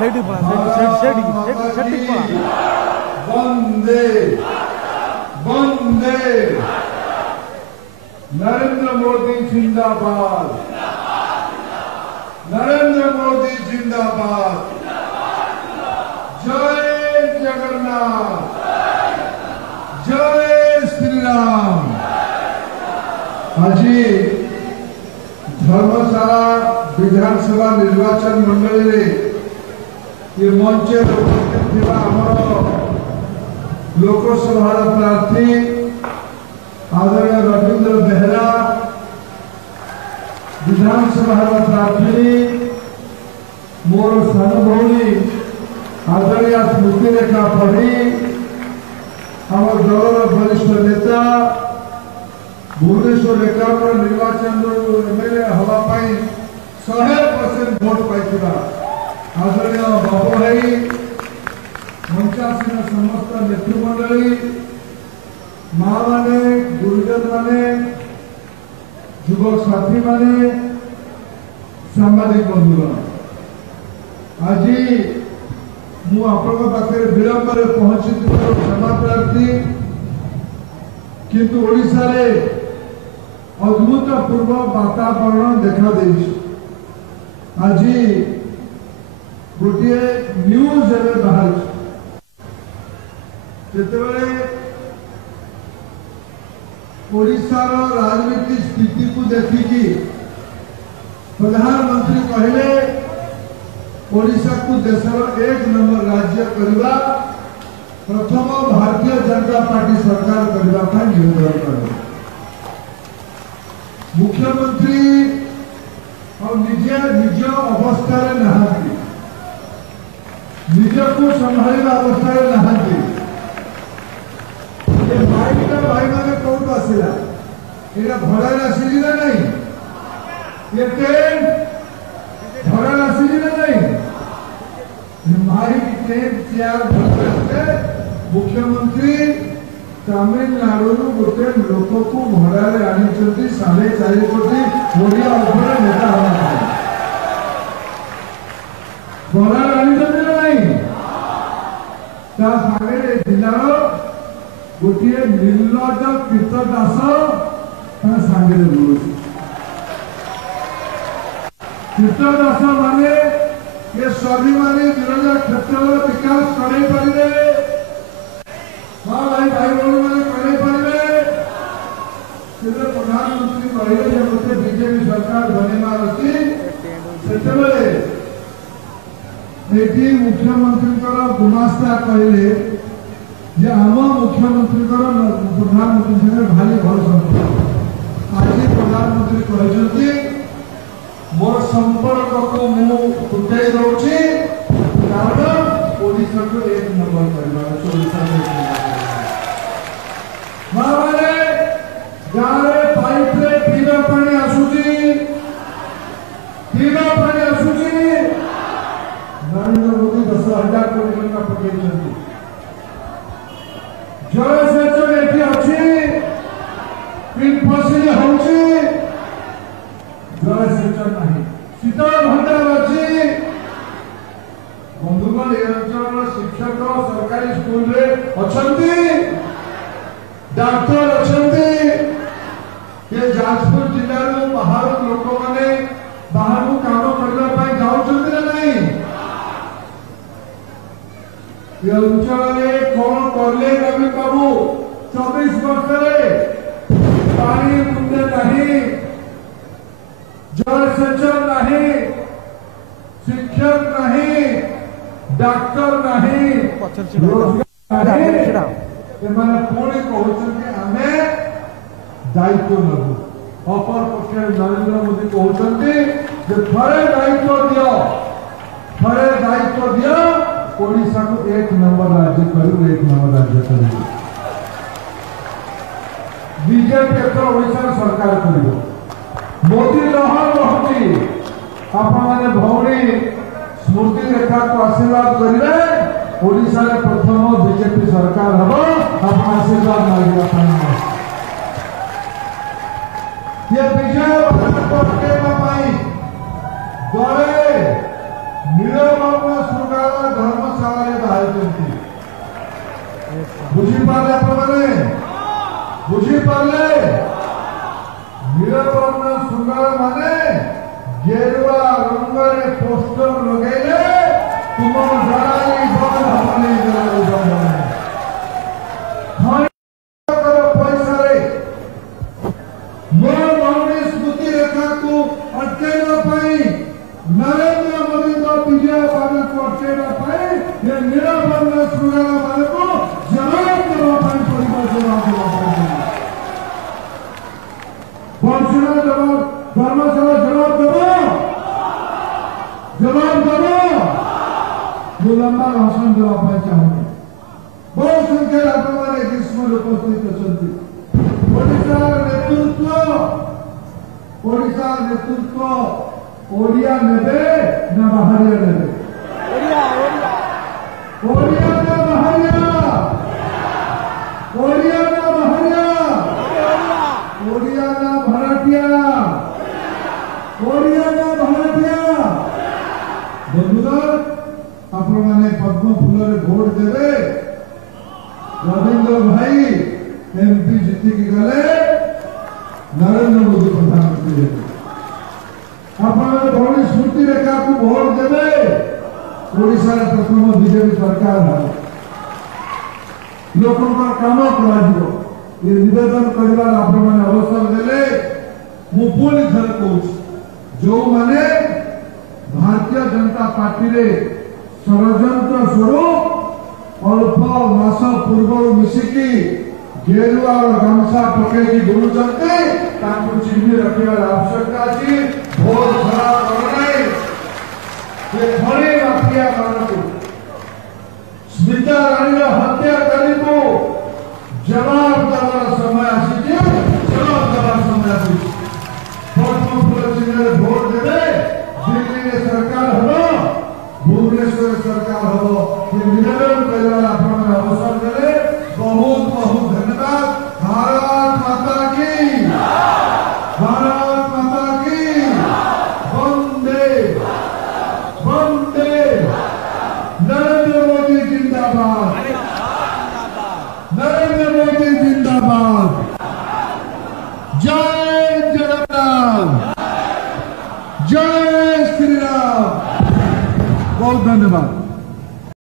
वंदे वंदे नरेंद्र मोदी जिंदाबाद नरेंद्र मोदी जिंदाबाद जय जगन्नाथ जय श्री राम। आज धर्मशाला विधानसभा निर्वाचन मंडली ये मंच उपस्थित आमर लोकसभा प्रार्थी आदरणीय रविंद्र बेहरा विधानसभा प्रार्थी मोर सान भौणी आदरणीय स्मृति रेखा पढ़ी आम दलर वरिष्ठ नेता भुवनेश्वर एकाउन्न निर्वाचन एमएलए हवापाई 100% भोट पाई आदरणीय बाबू भाई मंचासीन समस्त नेतृमंडली माँ माने गुरुजन माने युवक साथी माने सांबादिक बंधुगण आज मु पाखे विलंब पहुंची क्षमा प्रार्थी किंतु ओडिशा रे अद्भुतपूर्व वातावरण देखा देछि। आज गोटे न्यूज एवं बाहर जितेबाला ओडिशार राजनीति स्थिति को देखिकी प्रधानमंत्री कहले ओडिशा को देशर 1 नंबर राज्य करवा प्रथम भारतीय जनता पार्टी सरकार करने निवेदन कर मुख्यमंत्री और निजे निज अवस्था नहांती निजको संभाल अवस्था नहांती भाई मैंने कौन आसला ये भड़ा आसी ना नहीं ये ट्रेन भड़ा आसी ना नहीं माइक ट्रेन चेयर मुख्यमंत्री तमिलनाडु गोटे लोक को भड़ा आनी 4.5 कोटी ओडिया नेता भड़ा आनी नहीं जिलार गोटे निर्लज कृत दास सांगे बुलूसी कृत दास माने ये स्वामी माने विरोध क्षेत्र विकास करे पारे हाँ भाई भाई बहन मैंने करे पारे प्रधानमंत्री कहले मत बीजेपी सरकार बनवार अच्छी से मुख्यमंत्री गुमास्ता कहले जे आम मुख्यमंत्री प्रधानमंत्री संगे भारी भल संपर्क आज प्रधानमंत्री कहते मोर संपर्क को मुझे दूसरी कारण ओडिशा को 1 नंबर गाँव पाइप पीवा पानी आसूची नरेंद्र मोदी 10,000 कोटी टंका पकड़ जलसेचन ये अच्छी जलसेचन नहीं शीतल भंडार अच्छी बंधुगण ये अंचल शिक्षक सरकारी स्कूल रे अच्छी डाक्टर अच्छी ये जाजपुर जिला बाहर लोक मैंने बाहर को काम करने जाऊँच ना नहीं ये अंचल कौन करले रवि बाबू 24 वर्ष पानी बुंदे नहीं जलसेचन नहीं शिक्षक नहीं डॉक्टर नहीं रोजगार पुणी कहते आम दायित्व नबू अपर पक्ष नरेंद्र मोदी कहते थे दायित्व दि ओडिशा को 1 नंबर राज्य करू 1 नंबर राज्य करू बीजेपी ओडिशा सरकार कर मोदी लहर रही आप भौणी स्मृति रेखा को आशीर्वाद करेंगे ओडिशा रे प्रथम बीजेपी सरकार हम आप आशीर्वाद मांगवा ये विजय दले नीलबर्ण शृंगार धर्मशाला बाहर बुझीपारे आपने बुझीपारे नीलबर्ण शृंगार माने गेरुआ रंगरे पोस्टर लगेले तुम जराई बंद हमारे जराई बंद पैसा रे मोर भौणी स्मृति रेखा को अटकेला पाई नरेंद्र मोदी को विजय बाबू को अटकेला पाई ये नीलबर्ण शृंगार वाले को जवाब देवा पाई परिवार जवाब देवा पाई वंशना जवाब धर्मशाला जवाब देवो जो लंबा भाषण देवा पाई चाहूंगी बहुत संख्या आपने ग्रीष्म उपस्थित अच्छा ओडिशा नेतृत्व ओडिया नेबे ना बाहरिया नेबे ओडिया ना बाहरिया ओडिया ना बाहरिया ओडिया ना भारतीय ओडिया ना भारतीय बंधुगण आपण माने पद्म फूल रे भोट देवे रविंद्र भाई एमपी जीती की गले नरेंद्र मोदी प्रधानमंत्री आपने भौणी स्मृति रेखा को भोट देवे ओडिशा प्रथम बीजेपी सरकार है लोकों का काम कर ये निवेदन कर अवसर देले मु पुणी थर कहूँ जो माने भारतीय जनता पार्टी रे षड्यंत्र स्वरूप अल्प मास पूर्व मिसिकी गेरुआ और गामछा पकई बुलुचंते चिन्ह रखा